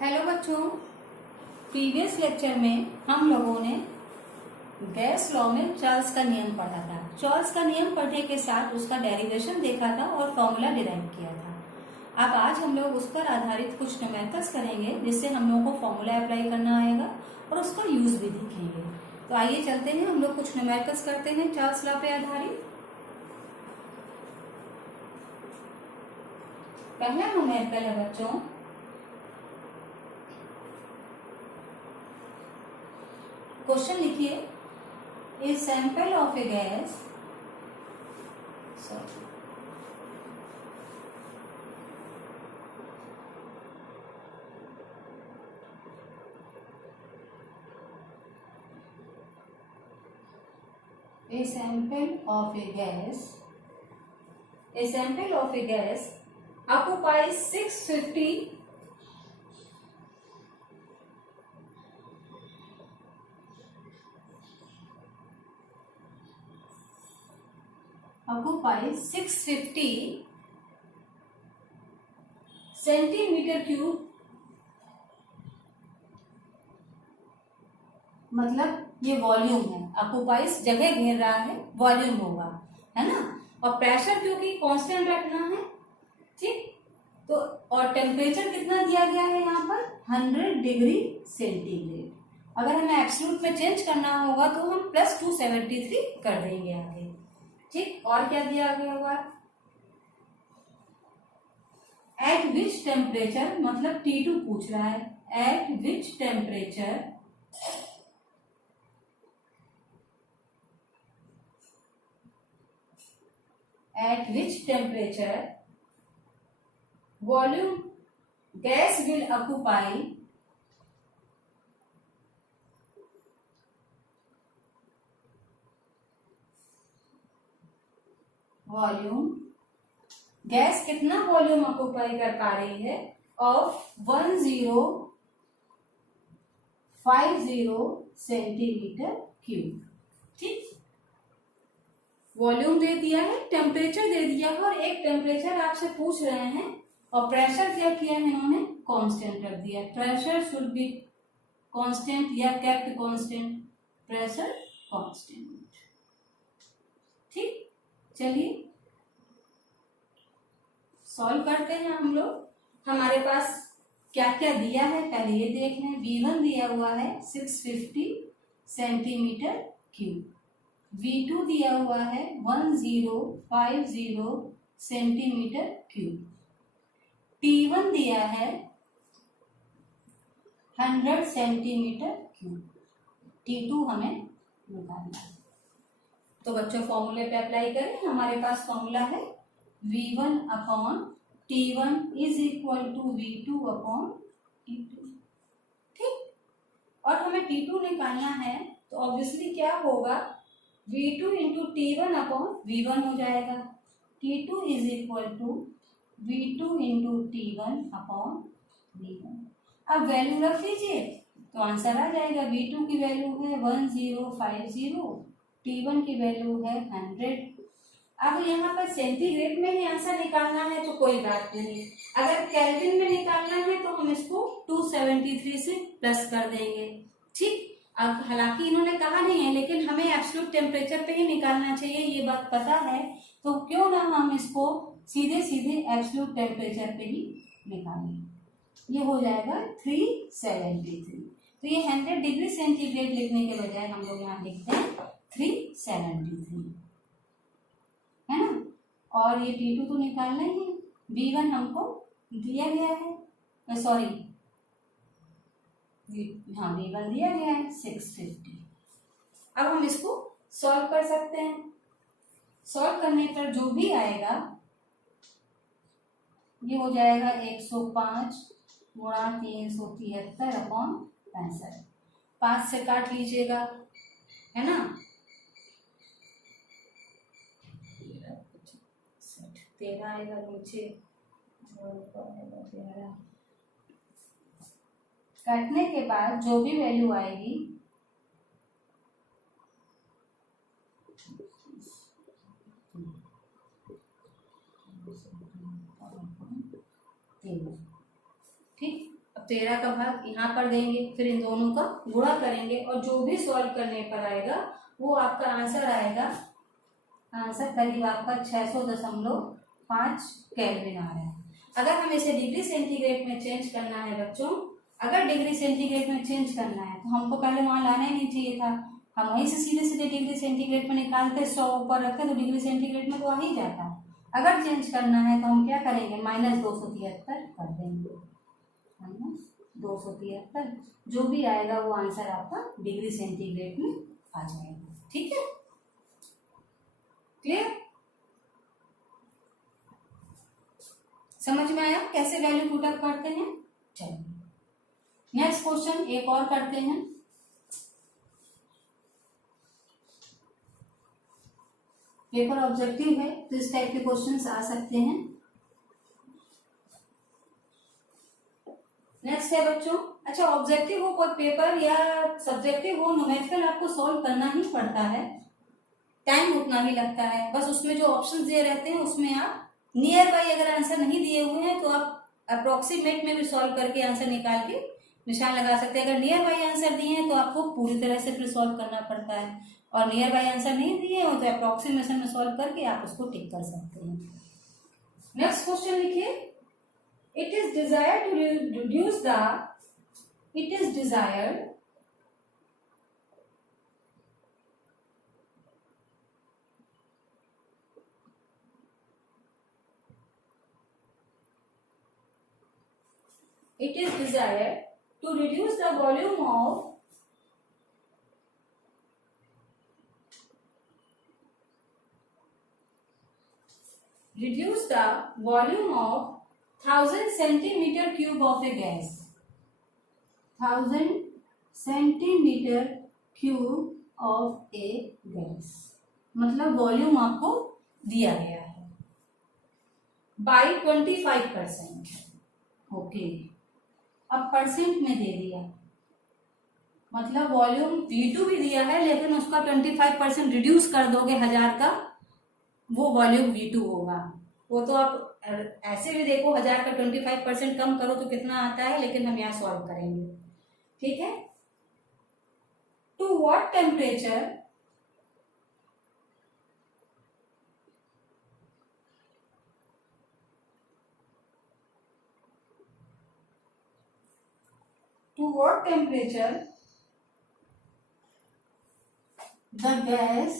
Hello बच्चों, previous lecture में हम लोगों ने गैस लॉ में चार्ल्स का नियम पढ़ा था। चार्ल्स का नियम पढ़ने के साथ उसका डेरिवेशन देखा था और फॉर्मूला डिराइव किया था। अब आज हम लोग उस पर आधारित कुछ न्यूमेरिकल्स करेंगे जिससे हम लोगों को फॉर्मूला अप्लाई करना आएगा और उसका यूज भी देखेंगे। तो आइए चलते हैं, हम लोग कुछ न्यूमेरिकल्स करते हैं चार्ल्स लॉ पे आधारित। पहला न्यूमेरिकल है बच्चों, क्वेश्चन लिखिए, a sample of A gas a sample of a gas occupies 650 centimetre cube, मतलब ये वॉल्यूम है। ऑक्युपाइज जगह घेर रहा है, वॉल्यूम होगा, है ना। और प्रेशर क्योंकि कांस्टेंट रखना है, ठीक। तो और टेम्परेचर कितना दिया गया है यहाँ पर 100 डिग्री सेंटीग्रेड। अगर हमें एब्सोल्यूट में चेंज करना होगा तो हम +273 कर देंगे आगे, ठीक। और क्या दिया गया होगा, एट विच टेम्परेचर, मतलब T2 पूछ रहा है, eight which temperature volume gas will occupy gas कितना वॉल्यूम ऑक्युपाई कर पा रही है ऑफ 1050 सेंटीमीटर क्यूब, ठीक। वॉल्यूम दे दिया है, टेम्परेचर दे दिया है, और एक टेम्परेचर आपसे पूछ रहे हैं, और प्रेशर क्या किया है इन्होंने, कांस्टेंट रख दिया। प्रेशर शुड बी कांस्टेंट या केप्ट कांस्टेंट, प्रेशर कांस्टेंट, ठीक। चलिए सॉल्व करते हैं हम लोग। हमारे पास क्या क्या दिया है पहले ये देख लें। V1 दिया हुआ है 650 सेंटीमीटर क्यूब, V2 दिया हुआ है 1050 सेंटीमीटर क्यूब, T1 दिया है 100 सेंटीमीटर क्यूब, T2 हमें निकालना है। तो बच्चों फॉर्मूले पे अप्लाई करें। हमारे पास फॉर्मूला है V1 upon T1 is equal to V2 upon T2, ठीक। और हमें T2 निकालना है तो ऑब्वियसली क्या होगा, V2 into T1 upon V1 हो जाएगा। T2 is equal to V2 into T1 upon V1। अब वैल्यू रख लीजिए तो आंसर आ जाएगा। V2 की वैल्यू है 1050, T1 की वैल्यू है 100। अब यहाँ पर सेंटीग्रेड में ही आंसर निकालना है तो कोई बात नहीं, अगर केल्विन में निकालना है तो हम इसको 273 से प्लस कर देंगे, ठीक। अब हालांकि इन्होंने कहा नहीं है, लेकिन हमें एब्सोल्यूट टेम्परेचर पे ही निकालना चाहिए, ये बात पता है, तो क्यों ना हम इसको सीधे सीधे एब्सोल्यूट टेम्परेचर पे ही निकालें। ये हो जाएगा 373। तो ये 100 डिग्री सेंटीग्रेड लिखने के बजाय हम लोग यहाँ लिखते हैं 373, है ना। और ये T2 तो निकालना ही है, V1 हमको दिया गया है, सॉरी हाँ V1 दिया गया है 650। अब हम इसको सॉल्व कर सकते हैं। सॉल्व करने पर जो भी आएगा ये हो जाएगा 105 गुणा 373 अपॉन 65। 5 से काट लीजिएगा, है ना। 13 आएगा नीचे, काटने के बाद जो भी वैल्यू आएगी ठीक। अब 13 का भाग यहाँ पर देंगे, फिर इन दोनों का गुणा करेंगे और जो भी सॉल्व करने पर आएगा वो आपका आंसर आएगा। आंसर करीब आपका 600.5 केल्विन आ रहा है। अगर हमें इसे डिग्री सेंटीग्रेड में चेंज करना है बच्चों, अगर डिग्री सेंटीग्रेड में चेंज करना है तो हमको पहले वहां लाना ही नहीं चाहिए था, हम वहीं से सीधे सीधे डिग्री सेंटीग्रेड में निकालते, 100 ऊपर रखते तो डिग्री सेंटीग्रेड में तो आ ही जाता। अगर चेंज करना है तो हम क्या करेंगे, -273 कर देंगे, -273, जो भी आएगा वो आंसर आपका डिग्री सेंटीग्रेड में आ जाएगा। ठीक है, क्लियर? समझ में आया कैसे वैल्यू पुट अप करते हैं? चलिए नेक्स्ट क्वेश्चन एक और करते हैं। पेपर ऑब्जेक्टिव है तो इस टाइप के क्वेश्चंस आ सकते हैं। नेक्स्ट है बच्चों, अच्छा ऑब्जेक्टिव हो कोई पेपर या सब्जेक्टिव हो, न्यूमेरिकल आपको सॉल्व करना ही पड़ता है, टाइम उतना ही लगता है। बस उसमें जो ऑप्शंस दिए रहते हैं उसमें आप नियर बाई अगर आंसर नहीं दिए हुए हैं तो आप अप्रोक्सीमेट में भी सॉल्व करके आंसर निकाल के निशान लगा सकते हैं। अगर नियर बाई आंसर दिए हैं तो आपको पूरी तरह से फिर सॉल्व करना पड़ता है, और नियर बाई आंसर नहीं दिए हो तो अप्रोक्सीमेशन में सॉल्व करके आप उसको टिक कर सकते हैं। नेक्स्ट क्वेश्चन लिखिए, it is desired to reduce the it is desired it is desired to reduce the volume of reduce the volume of 1000 centimeter cube of a gas, 1000 centimeter cube of a gas, मतलब volume आपको दिया गया है by 25%। Okay, अब percent में दे दिया, मतलब volume V2 भी दिया है लेकिन उसका 25% रिड्यूस कर दोगे 1000 का, वो वॉल्यूम V2 होगा। वो तो आप ऐसे भी देखो 1000 का 25% कम करो तो कितना आता है, लेकिन हम यहाँ सॉल्व करेंगे। ठीक है, to what temperature the gas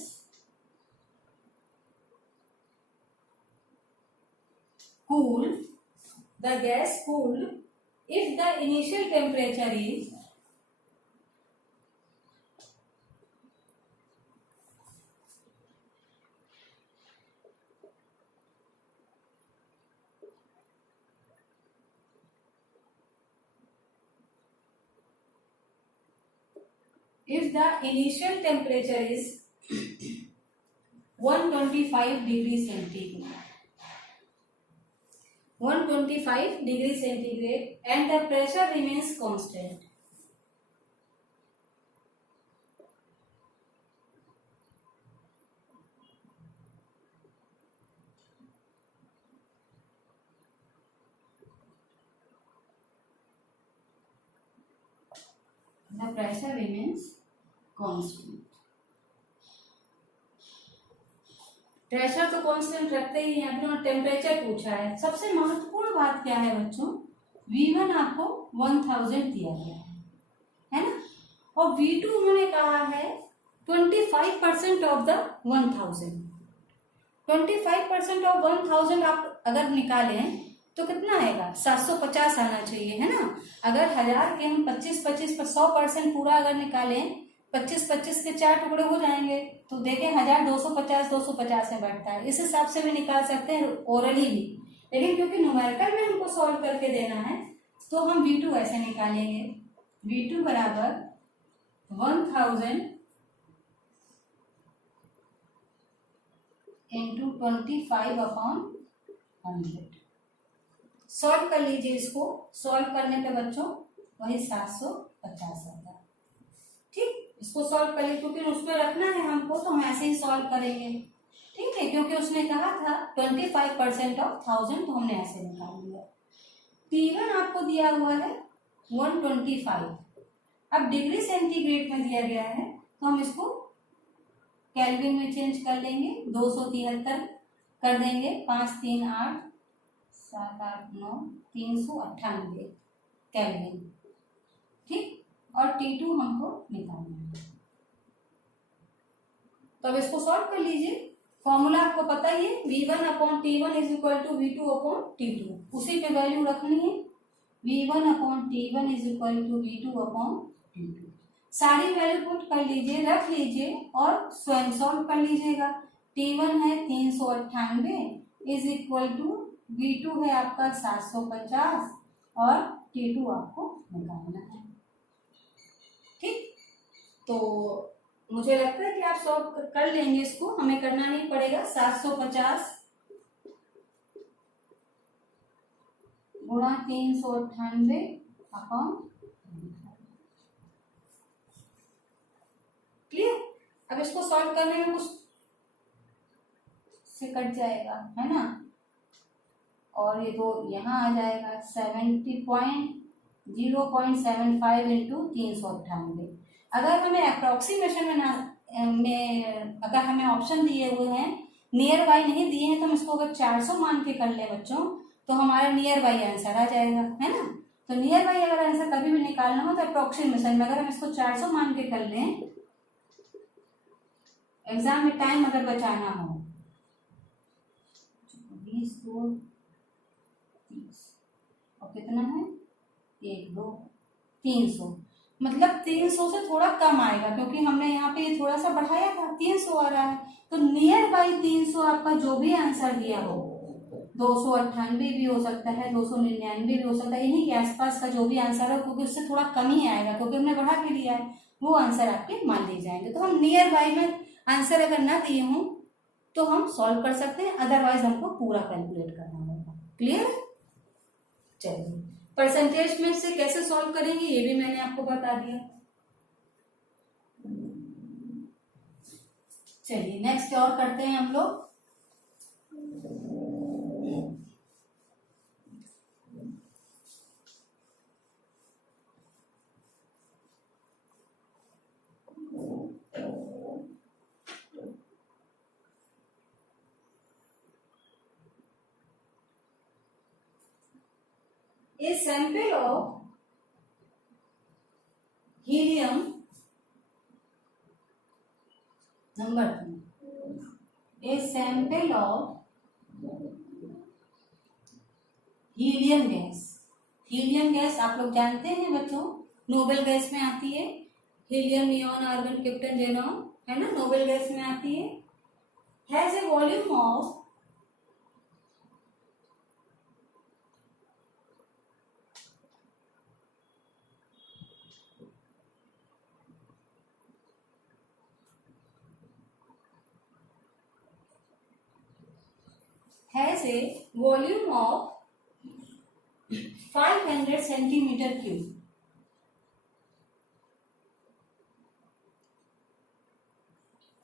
cooled if the initial temperature is if the initial temperature is 125 degree centigrade, 125 degree centigrade and the pressure remains constant, the pressure remains constant। Pressure तो constant रखते ही हैं, अपना temperature पूछा है। सबसे महत्वपूर्ण बात क्या है बच्चों, V1 आपको 1000 दिया गया है ना, और V2 उन्होंने कहा है 25% ऑफ द 1000। 25% ऑफ 1000 आप अगर निकालें तो कितना आएगा, 750 आना चाहिए, है ना। अगर 1000 के हम 25-25 पर 100% पूरा अगर निकालें, 25-25 के 4 टुकड़े हो जाएंगे तो देखें 1000 250 में बैठता है। इस हिसाब से भी निकाल सकते हैं ओरली भी, लेकिन क्योंकि न्यूमेरिकल में हमको सॉल्व करके देना है तो हम V2 ऐसे निकालेंगे, V2 बराबर 1000 इंटू 25/100। सॉल्व कर लीजिए इसको, सॉल्व करने पे बच्चों वही 750 आता है। ठीक, इसको सॉल्व कर लीजिए, क्योंकि उसमें रखना है हमको तो हम ऐसे ही सॉल्व करेंगे। ठीक है, क्योंकि उसने कहा था 25% ऑफ 1000 तो हमने ऐसे निकाल लिया। T1 आपको दिया हुआ है 125। अब डिग्री सेंटीग्रेड में दिया गया है तो हम इसको केल्विन में चेंज कर लेंगे, 273 कर देंगे, 5 3 8 7 8 9 398 केल्विन। ठीक, और T2 हमको निकालना है। तो अब इसको सॉल्व कर लीजिए। फॉर्मूला आपको पता ही है, V1/T1 is equal to V2/T2, उसी पे वैल्यू रखनी है। V1/T1 is equal to V2/T2, सारी वैल्यू पुट कर लीजिए, रख लीजिए और स्वयं सॉल्व कर लीजिएगा। T1 है 398 इज इक्वल टू V2 है आपका 750 और T2 आपको निकालना है। ठीक, तो मुझे लगता है कि आप सॉल्व कर लेंगे इसको, हमें करना नहीं पड़ेगा। 750 गुणा 398 अपॉन, क्लियर। अब इसको सॉल्व करने में कुछ से कट जाएगा, है ना, और ये तो यहाँ आ जाएगा 0.75 इंटू 398। अगर हमें अप्रोक्सीमेशन अगर हमें ऑप्शन दिए हुए हैं, नियर बाई नहीं दिए हैं, तो हम इसको अगर 400 मान के कर ले बच्चों तो हमारा नियर बाई आंसर आ जाएगा, है ना। तो नियर बाई अगर आंसर कभी भी निकालना हो तो अप्रोक्सीमेशन में अगर हम इसको 400 मान के कर लें, एग्जाम में टाइम अगर बचाना हो, 20 2 30 और कितना है 1 2 300, मतलब 300 से थोड़ा कम आएगा, क्योंकि हमने यहाँ पे थोड़ा सा बढ़ाया था, 300 आ रहा है। तो नियर बाई 300 आपका जो भी आंसर दिया हो, 298 भी हो सकता है, 299 भी हो सकता है, इन्हीं के आसपास का जो भी आंसर हो, क्योंकि उससे थोड़ा कम ही आएगा, क्योंकि हमने बढ़ा के लिया है, वो आंसर आपके मान लिए जाएंगे। तो हम नियर बाई में आंसर अगर ना दिए हों तो हम सॉल्व कर सकते हैं, अदरवाइज हमको पूरा कैलकुलेट करना होगा। क्लियर, चलिए परसेंटेज में से कैसे सॉल्व करेंगे ये भी मैंने आपको बता दिया। चलिए नेक्स्ट और करते हैं हम लोग। A sample of helium, number 2, a sample of helium gas. Helium gas आप लोग जानते हैं बच्चों, नोबेल गैस में आती है, helium neon argon krypton xenon, है ना, नोबेल गैस में आती है। Has a volume of has a volume of 500 centimeter cube.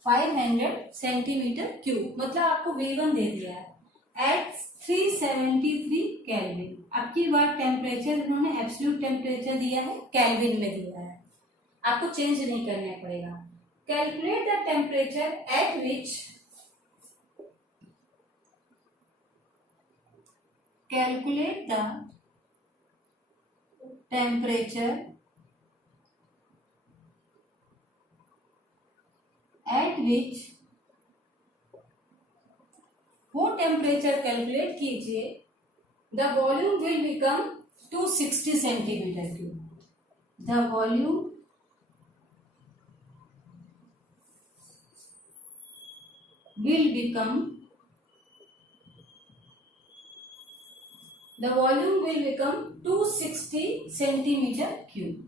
500 centimetre cube, मतलब आपको V1 दे दिया है एट 373 केल्विन। आपकी बार टेम्परेचर इन्होंने एब्सोल्यूट टेम्परेचर दिया है, केल्विन में दिया है, आपको चेंज नहीं करना पड़ेगा। Calculate the temperature at which calculate the temperature at which, वो टेम्परेचर कैलकुलेट कीजिए, the volume will become 260 centimetre cube. The volume will become, the volume will become 260 centimeter cube.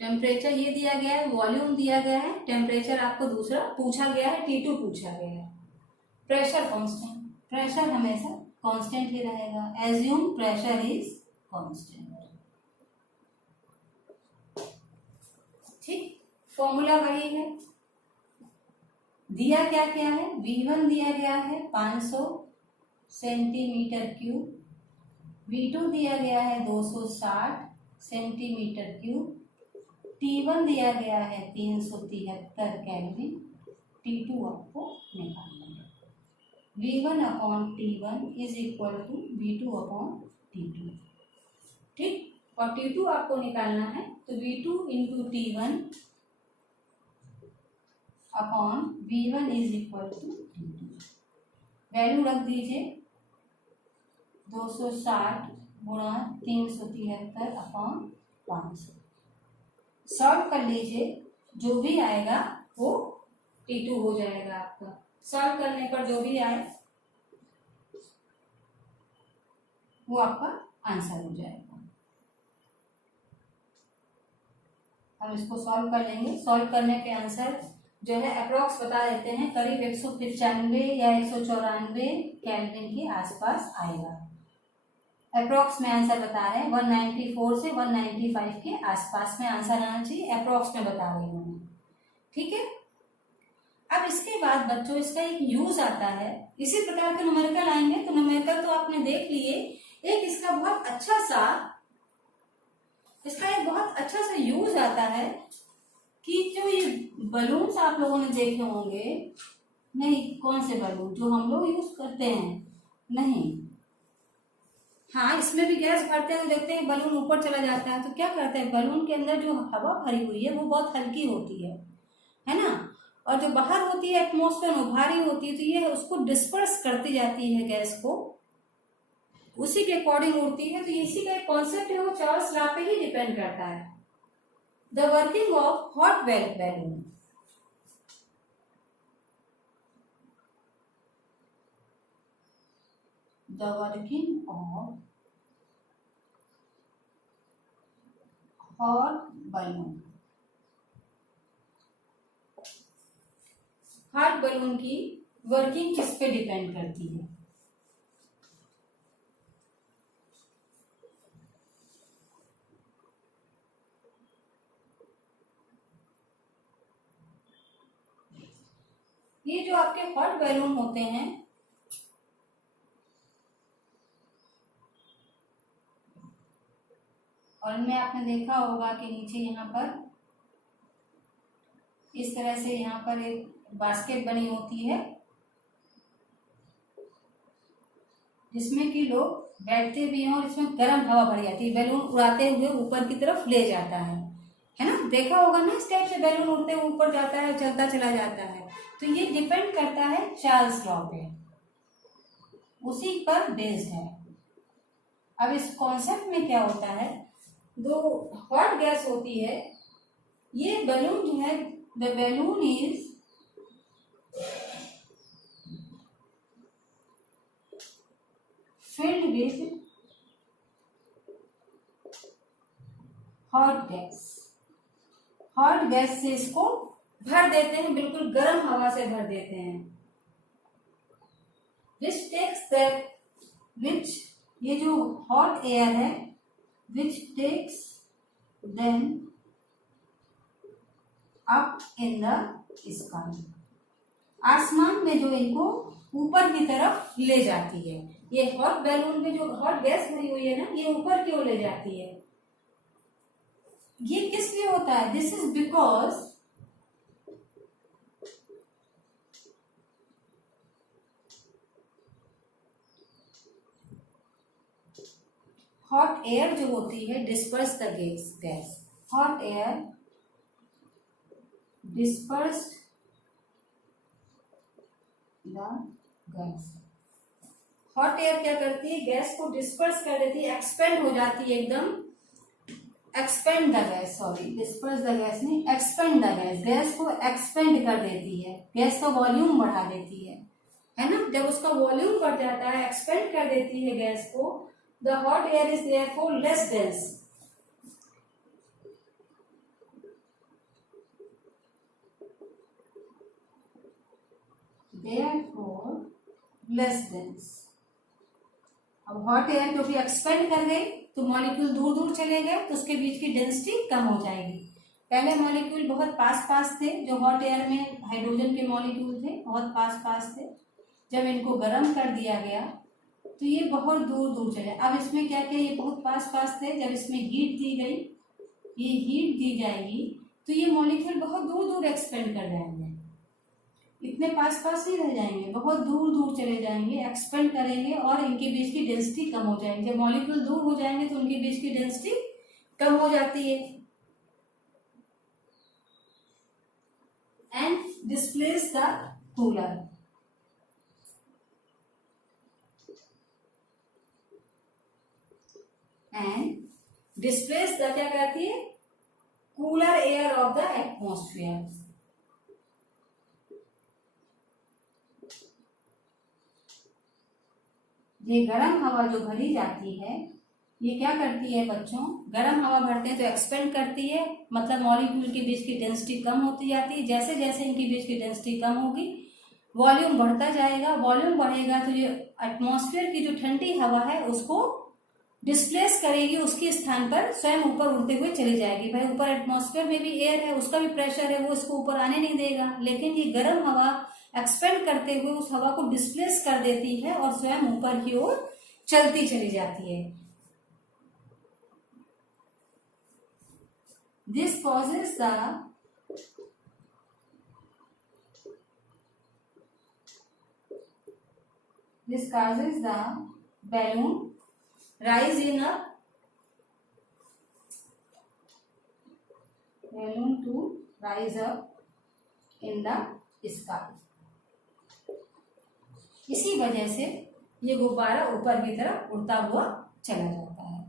Temperature ये दिया गया है, वॉल्यूम दिया गया है, टेम्परेचर आपको दूसरा पूछा गया है, T2 पूछा गया है। प्रेशर कांस्टेंट, प्रेशर हमेशा कांस्टेंट ही रहेगा। Assume pressure is constant. ठीक, फॉर्मूला वही है। दिया क्या क्या है, V1 दिया गया है 500, सेंटीमीटर क्यूब, V2 दिया गया है 260 सेंटीमीटर क्यूब, T1 दिया गया है 373 केल्विन, T2 आपको निकालना है। V1 upon T1 is equal to V2 upon T2, ठीक। और T2 आपको निकालना है, तो V2 into T1 upon V1 is equal to T2। Value रख दीजिए 260 गुणा 373 अपॉन 500, सॉल्व कर लीजिए, जो भी आएगा वो T2 हो जाएगा आपका। सॉल्व करने पर जो भी आए वो आपका आंसर हो जाएगा। हम इसको सॉल्व कर लेंगे। सॉल्व करने पे आंसर जो है अप्रोक्स बता देते हैं, करीब 195 या 194 केल्विन के आसपास आएगा। अप्रोक्स में आंसर बता रहे हैं 194 से 195 के आसपास में आंसर आना चाहिए, अप्रोक्स में बता रही हूँ मैं, ठीक है। अब इसके बाद बच्चों इसका एक यूज आता है, इसी प्रकार के न्यूमेरिकल आएंगे। तो न्यूमेरिकल तो आपने देख लिए, एक इसका एक बहुत अच्छा सा यूज आता है कि जो ये बलून्स आप लोगों ने देखे होंगे, नहीं कौन से बलून जो हम लोग यूज करते हैं, नहीं, हाँ इसमें भी गैस भरते हैं तो देखते हैं बलून ऊपर चला जाता है, तो क्या करते हैं बलून के अंदर जो हवा भरी हुई है वो बहुत हल्की होती है ना, और जो बाहर होती है एटमॉस्फेयर में भारी होती है, तो ये उसको डिस्पर्स करती जाती है गैस को, उसी के अकॉर्डिंग उड़ती है। तो इसी का एक कॉन्सेप्ट है, वो चार्ल्स लॉ पे ही डिपेंड करता है। The working of hot balloon, the working of hot balloon, hot balloon की वर्किंग किस पे डिपेंड करती है? ये जो आपके हॉट बैलून होते हैं, और इनमें आपने देखा होगा कि नीचे यहाँ पर इस तरह से यहाँ पर एक बास्केट बनी होती है, जिसमें कि लोग बैठते भी हैं और इसमें गर्म हवा भरी जाती है, बैलून उड़ाते हुए ऊपर की तरफ ले जाता है ना, देखा होगा ना, इस टाइप से बैलून उड़ते हुए ऊपर जाता है, चलता चला जाता है। तो ये डिपेंड करता है चार्ल्स लॉ पे, उसी पर बेस्ड है। अब इस कॉन्सेप्ट में क्या होता है, दो हॉट गैस होती है, ये बैलून जो है, the balloon is filled with hot gas, hot gas से इसको भर देते हैं, बिल्कुल गर्म हवा से भर देते हैं, विच ये जो हॉट एयर है, which takes them up in the sky, आसमान में जो इनको ऊपर की तरफ ले जाती है। ये हॉट बैलून में जो हॉट गैस भरी हुई है ना, ये ऊपर की ओर ले जाती है। ये किस लिए होता है? This is because hot air जो होती है disperse the gas, hot air disperse the gas. Hot air क्या करती है? गैस को डिस्पर्स कर देती है, एक्सपेंड हो जाती है एकदम, expand the gas, sorry disperse the gas नहीं, एक्सपेंड द गैस, गैस को एक्सपेंड कर देती है, गैस का वॉल्यूम बढ़ा देती है ना। जब उसका वॉल्यूम बढ़ जाता है, एक्सपेंड कर देती है गैस को, the hot air is therefore less dense, therefore less dense। अब हॉट एयर क्योंकि एक्सपेंड कर गई तो मॉलिक्यूल दूर दूर चले गए, तो उसके बीच की डेंसिटी कम हो जाएगी। पहले मॉलिक्यूल बहुत पास पास थे, जो हॉट एयर में हाइड्रोजन के मॉलिक्यूल थे बहुत पास पास थे, जब इनको गर्म कर दिया गया तो ये बहुत दूर दूर चले। अब इसमें क्या क्या, ये बहुत पास पास थे, जब इसमें हीट दी गई, ये हीट दी जाएगी तो ये मॉलिक्यूल बहुत दूर दूर एक्सपेंड कर जाएंगे, इतने पास पास नहीं रह जाएंगे, बहुत दूर दूर चले जाएंगे, एक्सपेंड करेंगे और इनके बीच की डेंसिटी कम हो जाएगी। जब मॉलिक्यूल दूर हो जाएंगे तो उनके बीच की डेंसिटी कम हो जाती है। And displace the cooler, and displace the क्या करती है, cooler air of the atmosphere. ये गर्म हवा जो भरी जाती है, ये क्या करती है बच्चों, गर्म हवा भरते हैं तो एक्सपेंड करती है, मतलब मॉलिक्यूल के बीच की डेंसिटी कम होती जाती है। जैसे जैसे इनके बीच की डेंसिटी कम होगी वॉल्यूम बढ़ता जाएगा, वॉल्यूम बढ़ेगा तो ये एटमॉस्फेयर की जो ठंडी हवा है उसको डिस्प्लेस करेगी, उसके स्थान पर स्वयं ऊपर उड़ते हुए चली जाएगी। भाई ऊपर एटमॉस्फेयर में भी एयर है, उसका भी प्रेशर है, वो इसको ऊपर आने नहीं देगा, लेकिन ये गर्म हवा एक्सपेंड करते हुए उस हवा को डिस्प्लेस कर देती है और स्वयं ऊपर की ओर चलती चली जाती है। This causes the balloon rise in a balloon to rise up in the sky। इसी वजह से ये गुब्बारा ऊपर की तरफ उड़ता हुआ चला जाता है।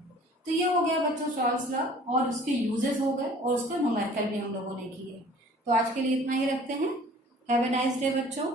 तो ये हो गया बच्चों चार्ल्स लॉ और उसके यूजेस हो गए और उसके न्यूमेरिकल भी हम लोगों ने किए। तो आज के लिए इतना ही रखते हैं। हैव ए नाइस डे बच्चों।